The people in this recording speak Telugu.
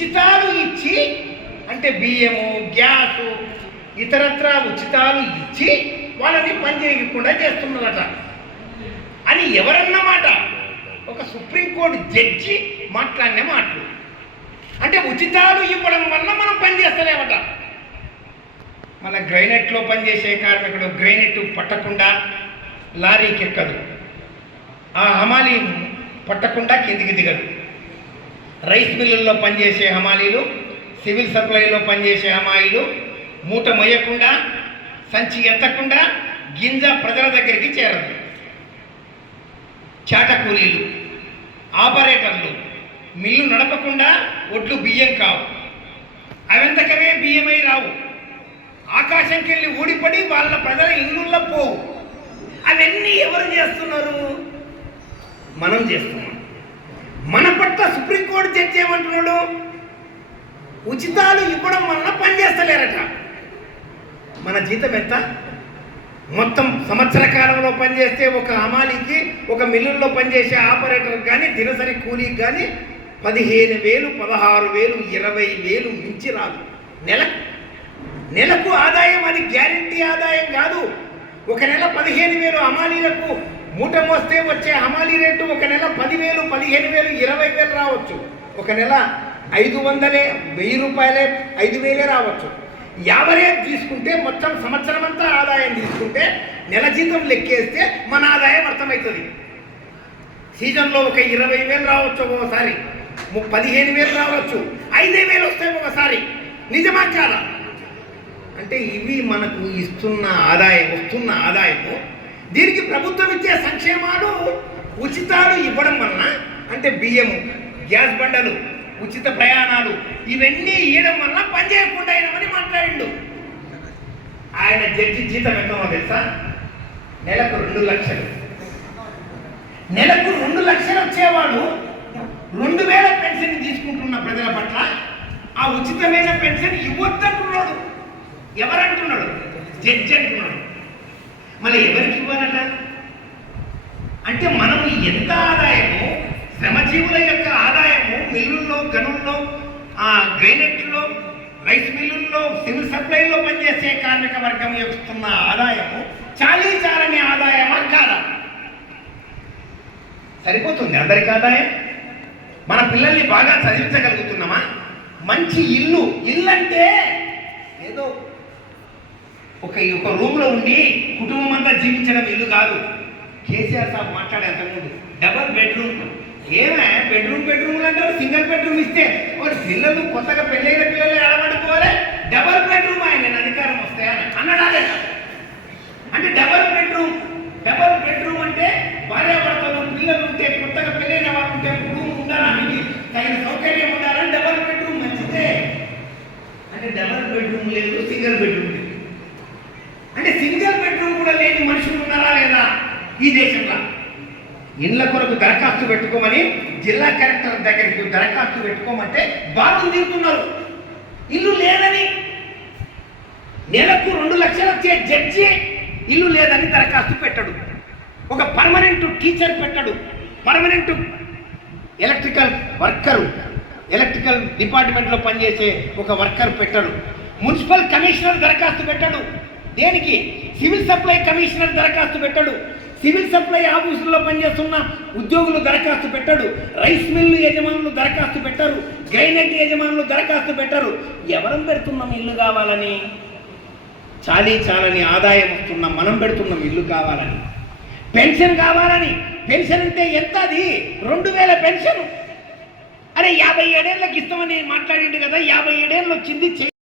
ఉచితాలు ఇచ్చి, అంటే బియ్యము, గ్యాసు, ఇతరత్రా ఉచితాలు ఇచ్చి వాళ్ళని పని చేయకుండా చేస్తున్నారట అని ఎవరన్నమాట? ఒక సుప్రీంకోర్టు జడ్జి మాట్లాడిన మాటలు. అంటే ఉచితాలు ఇవ్వడం వల్ల మనం పని చేస్తలేమట. మన గ్రైనెట్లో పనిచేసే కార్మికుడు గ్రైనెట్ పట్టకుండా లారీకి ఎక్కదు, ఆ హమాలీ పట్టకుండా కిందికి దిగదు. రైస్ మిల్లుల్లో పనిచేసే హమాలీలు, సివిల్ సప్లైలో పనిచేసే హమాలీలు మూట మొయ్యకుండా, సంచి ఎత్తకుండా గింజ ప్రజల దగ్గరికి చేరదు. చాట కూలీలు, ఆపరేటర్లు మిల్లు నడపకుండా ఒడ్లు బియ్యం కావు, అవంతకవే బియ్యమై రావు, ఆకాశంకి వెళ్ళి ఊడిపడి వాళ్ళ ప్రజల ఇళ్ళల్లో పోవు. అవన్నీ ఎవరు చేస్తున్నారు? మనం చేస్తున్నాం. మన పట్ల సుప్రీంకోర్టు జడ్జి ఏమంటున్నాడు? ఉచితాలు ఇవ్వడం వలన పనిచేస్తలేరట. మన జీతం ఎంత? మొత్తం సంవత్సర కాలంలో పనిచేస్తే ఒక హమాలీకి, ఒక మిల్లుల్లో పనిచేసే ఆపరేటర్కి కానీ, దినసరి కూలీకి కానీ 15,000, 16,000, 20,000 మించి రాదు నెలకు ఆదాయం. అది గ్యారెంటీ ఆదాయం కాదు. ఒక నెల 15,000 హమాలీలకు మూట మోస్తే వచ్చే హమాలీ రేటు ఒక నెల 10,000, 15,000, 20,000 రావచ్చు. ఒక నెల 500, 1000 రూపాయలే, 5,000 రావచ్చు. యావరేజ్ తీసుకుంటే, మొత్తం సంవత్సరం అంతా ఆదాయం తీసుకుంటే, నెల జీతం లెక్కేస్తే మన ఆదాయం అర్థమవుతుంది. సీజన్లో ఒక 20,000 రావచ్చు, ఒకసారి 15,000 రావచ్చు, 5,000 వస్తాయి ఒకసారి. నిజమా కాదా? అంటే ఇవి మనకు ఇస్తున్న ఆదాయం, వస్తున్న ఆదాయము. దీనికి ప్రభుత్వం ఇచ్చే సంక్షేమాలు, ఉచితాలు ఇవ్వడం వలన, అంటే బియ్యము, గ్యాస్ బండలు, ఉచిత ప్రయాణాలు, ఇవన్నీ ఇవ్వడం వల్ల పని చేయకుండా అయినామని మాట్లాడిండు. ఆయన జడ్జి జీతం ఎంతనో తెలుసా? నెలకు 2 లక్షలు. నెలకు 2 లక్షలు వచ్చేవాడు 2,000 పెన్షన్ తీసుకుంటున్న ప్రజల పట్ల ఆ ఉచితమైన పెన్షన్ ఇవ్వద్దంటున్నాడు. ఎవరంటున్నాడు? జడ్జి అంటున్నాడు. మళ్ళీ ఎవరికి ఇవ్వాలట? అంటే మనము ఎంత ఆదాయము, శ్రమజీవుల యొక్క ఆదాయము, మిల్లుల్లో, గనుల్లో, గ్రైనెట్లో, రైస్ మిల్లుల్లో, సివిల్ సప్లైలో పనిచేసే కార్మిక వర్గం యొక్క ఆదాయము చాలని ఆదాయమా కాదా? సరిపోతుంది అందరికి ఆదాయం? మన పిల్లల్ని బాగా చదివించగలుగుతున్నామా? మంచి ఇల్లు అంటే ఏదో ఒక రూమ్లో ఉండి కుటుంబం అంతా జీవించడం ఇల్లు కాదు. కేసీఆర్ సాబ్ మాట్లాడే అంతకుముందు డబల్ బెడ్రూమ్. ఏమే బెడ్రూమ్లు అంటారు? సింగిల్ బెడ్రూమ్ ఇస్తే వాడు పిల్లలు, కొత్తగా పెళ్ళైన పిల్లలు అలవాటుకోవాలి. డబల్ బెడ్రూమ్ ఆయన అధికారం వస్తాయని అన్నాడా? అంటే డబల్ బెడ్రూమ్ అంటే భార్యాభర్తలు, పిల్లలు ఉంటే, కొత్తగా పెళ్ళైన వాళ్ళు ఉంటే, కుటుంబం ఉండాలని, తగిన సౌకర్యం ఉండాలని డబల్ బెడ్రూమ్ మంచిదే. అంటే డబల్ బెడ్రూమ్ లేదు, సింగిల్ బెడ్రూమ్ లేదు. అంటే సింగిల్ బెడ్రూమ్ కూడా లేని మనుషులు ఉన్నారా లేదా ఈ దేశంలో? ఇళ్ల కొరకు దరఖాస్తు పెట్టుకోమని జిల్లా కలెక్టర్ దగ్గరికి దరఖాస్తు పెట్టుకోమంటే బాధలు తీరుతున్నారు. ఇల్లు లేదని. నెలకు 2 లక్షలు వచ్చే జడ్జి ఇల్లు లేదని దరఖాస్తు పెట్టడు. ఒక పర్మనెంట్ టీచర్ పెట్టడు. పర్మనెంట్ ఎలక్ట్రికల్ వర్కరు, ఎలక్ట్రికల్ డిపార్ట్మెంట్లో పనిచేసే ఒక వర్కర్ పెట్టడు. మున్సిపల్ కమిషనర్ దరఖాస్తు పెట్టడు. దేనికి? సివిల్ సప్లై కమిషనర్ దరఖాస్తు పెట్టడు. సివిల్ సప్లై ఆఫీసుల్లో పనిచేస్తున్న ఉద్యోగులు దరఖాస్తు పెట్టడు. రైస్ మిల్లు యజమానులు దరఖాస్తు పెట్టరు. గ్రైనెట్ యజమానులు దరఖాస్తు పెట్టరు. ఎవరం పెడుతున్నాం ఇల్లు కావాలని? చాలని ఆదాయం వస్తున్నాం మనం పెడుతున్నాం ఇల్లు కావాలని. పెన్షన్ కావాలని. పెన్షన్ అంటే ఎంత? అది 2,000 పెన్షన్. అరే 57 ఏళ్ళకి ఇస్తామని మాట్లాడిండు కదా, 57 ఏళ్ళు వచ్చింది,